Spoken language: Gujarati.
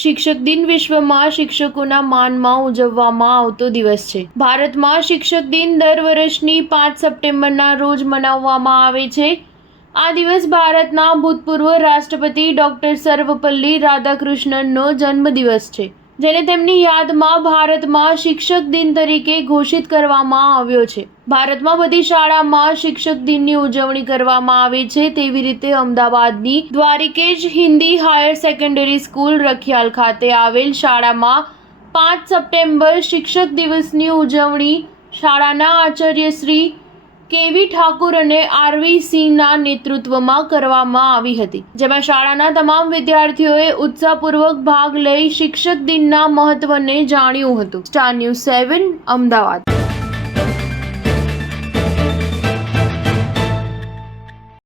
શિક્ષક દિન વિશ્વમાં શિક્ષકોના માનમાં ઉજવવામાં આવતો દિવસ છે. ભારતમાં શિક્ષક દિન દર વર્ષની 5 સપ્ટેમ્બરના રોજ મનાવવામાં આવે છે. આ દિવસ ભારતના ભૂતપૂર્વ રાષ્ટ્રપતિ ડોક્ટર સર્વપલ્લી રાધાકૃષ્ણનનો જન્મદિવસ છે, જેને તેમની યાદમાં ભારતમાં શિક્ષક દિન તરીકે ઘોષિત કરવામાં આવ્યો છે. ભારતમાં બધી શાળામાં શિક્ષક દિનની ઉજવણી કરવામાં આવે છે. તેવી રીતે અમદાવાદની Dwarikesh Hindi higher secondary school Rakhial ખાતે આવેલ શાળામાં 5 સપ્ટેમ્બર શિક્ષક દિવસની ઉજવણી શાળાના આચાર્ય શ્રી કેવી ઠાકુર અને આરવી સિંહના નેતૃત્વમાં કરવામાં આવી હતી, જેમાં શાળાના તમામ વિદ્યાર્થીઓએ ઉત્સાહપૂર્વક ભાગ લઈ શિક્ષક દિનના મહત્વને જાણ્યું હતું. Star news 7 Ahmedabad.